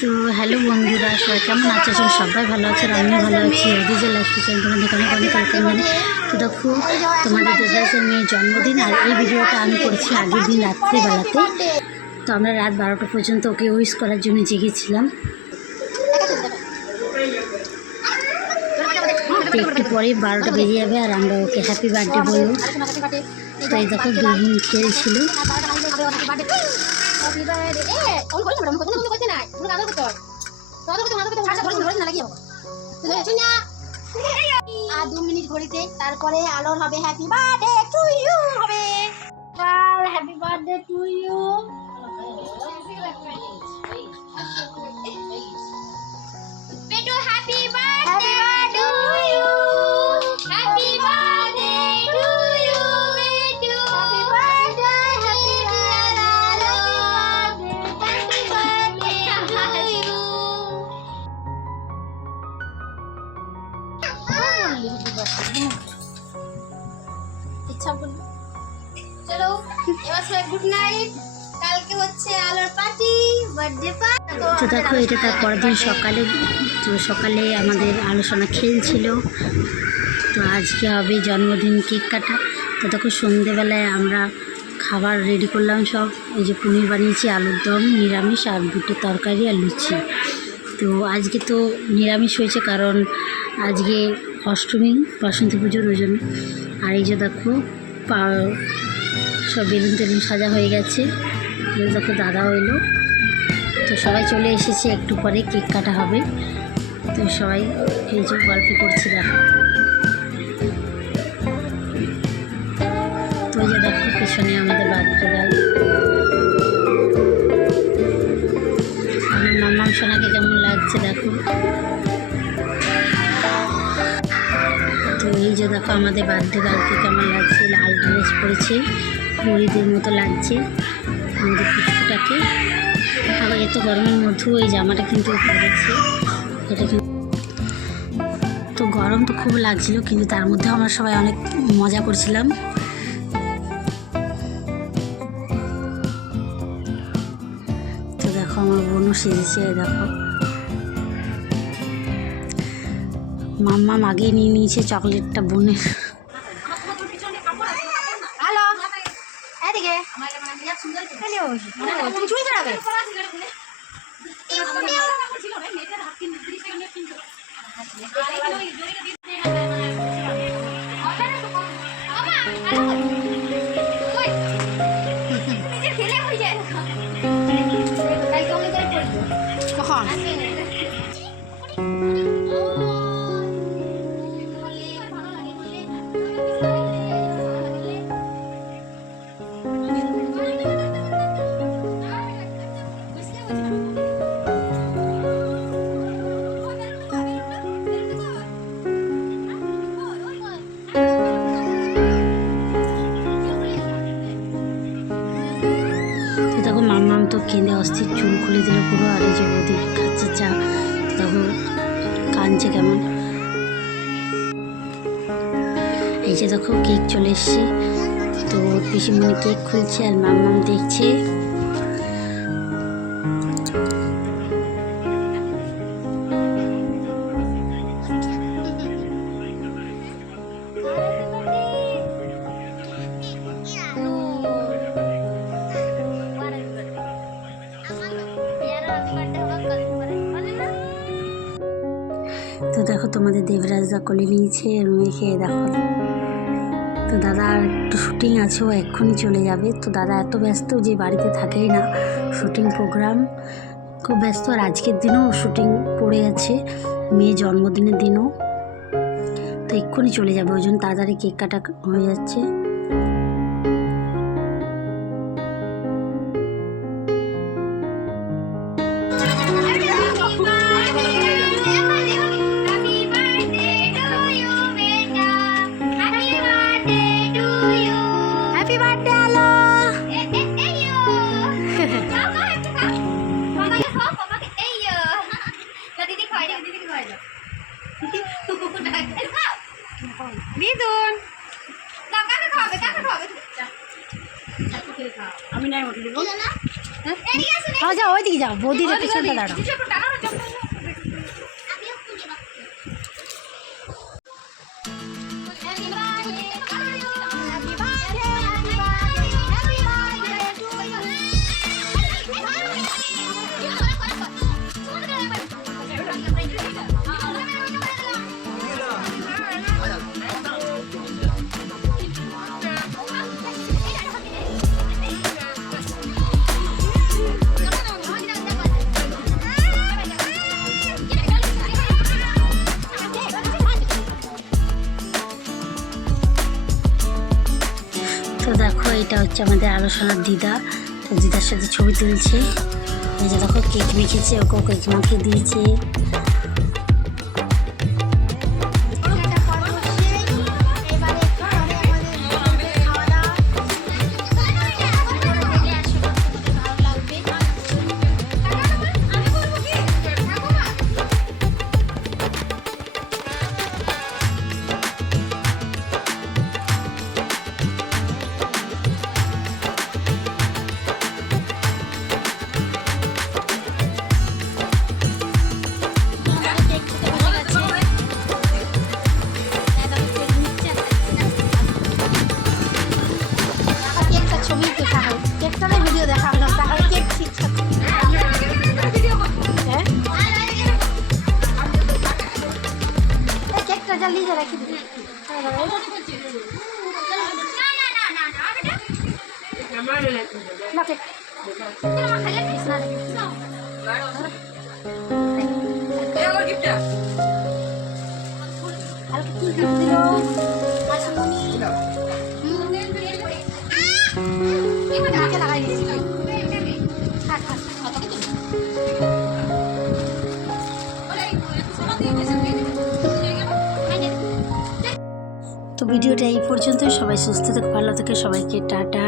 তো হ্যালো বন্ধুরা, সবাই কেমন আছে? আসলে সবাই ভালো আছে আমিও ভালো আছি। অভিজে লাইফ তোমাদের অনেক অনেক ওয়েলকাম জানি তো দেখো, তোমাদের দেবরাজের মেয়ের জন্মদিন আর এই ভিডিওটা আমি করেছি আগের দিন রাত্রিবেলাতে। তো আমরা রাত বারোটা পর্যন্ত ওকে উইশ করার জন্য জেগেছিলাম। একটু পরেই বারোটা বেরিয়ে যাবে আর আমরা ওকে হ্যাপি বার্থডে বলব। তো এই দেখো দুদিন খেলছিল। আর দু মিনিট ঘড়িতে তারপরে আলোর হবে হ্যাপি বার্থডে টু ইউ হবে হ্যাপি বার্থডে টু ইউ ইচ্ছা বলুন চলো এবার সবাই গুড নাইট কালকে হচ্ছে আলোর পার্টি বার্থডে পার্টি তো দেখো এটা তার পরের দিন সকালে তো সকালে আমাদের আলোচনা খেলছিল। তো আজকে হবে জন্মদিন কেক কাটা। তো দেখো সন্ধেবেলায় আমরা খাবার রেডি করলাম সব। এই যে পনির বানিয়েছি আলুর দম নিরামিষ আর দুটো তরকারি আর লুচি। তো আজকে তো নিরামিষ হয়েছে কারণ আজকে অষ্টমী, বসন্তী পুজোর ওই জন্য আর এই যে দেখো, পা, সব বেলুন টেলুন সাজা হয়ে গেছে। দেখো দাদা হইল তো সবাই চলে এসেছে, একটু পরে কেক কাটা হবে। তো সবাই এই যে গল্প করছি, দেখো। তো যে দেখো, পেছনে আমাদের বাচ্চা লাগছে দেখো। তো এই যে দেখো আমাদের বার্থডে কেমন লাগছে, লাল ড্রেস পরেছে পরিদের মতো লাগছে আমাদের পুচকুটাকে আবার এত গরমের মধ্যেও এই জামাটা কিন্তু পরেছে। এটা কিন্তু তো গরম তো খুব লাগছিল, কিন্তু তার মধ্যেও আমরা সবাই অনেক মজা করছিলাম। তো দেখো আমার বোনও সেজেছে, দেখো। মাম্মা আগেই নিয়ে নিয়েছে চকলেটটা বোনের কখন? কেঁদে অস্থির চুল খুলে দিল পুরো আর যে বৌদি খাচ্ছে চা। তখন কাঁদছে কেমন? এই যে দেখো, কেক চলে এসছে। তো পিসিমণি কেক খুলছে আর মাম দেখছে। তো দেখো তোমাদের দেবরাজদা কোলে নিয়েছে আর মেয়েকে দেখো। তো দাদা আর একটু শুটিং আছে, ও এক্ষুনি চলে যাবে। তো দাদা এত ব্যস্ত যে বাড়িতে থাকেই না শুটিং প্রোগ্রাম খুব ব্যস্ত, আর আজকের দিনও শুটিং পড়ে আছে মেয়ে জন্মদিনের দিনও। তো এক্ষুনি চলে যাবে, ওই জন্য তাড়াতাড়ি কেক কাটা হয়ে যাচ্ছে। হ্যাঁ, যাও ওই দিকে যাও বৌদির পিছনটা দাঁড়াও। তো দেখো, এটা হচ্ছে আমাদের আলোচনার দিদা। তো দিদার সাথে ছবি তুলছে। এই যে দেখো কেক মেখেছে, ওকে কেক মাখিয়ে দিয়েছে। জলদি যা রাখি দিবি না কেক ভিডিওটা এই পর্যন্তই। সবাই সুস্থ থেকে ভালো থেকে সবাইকে টাটা।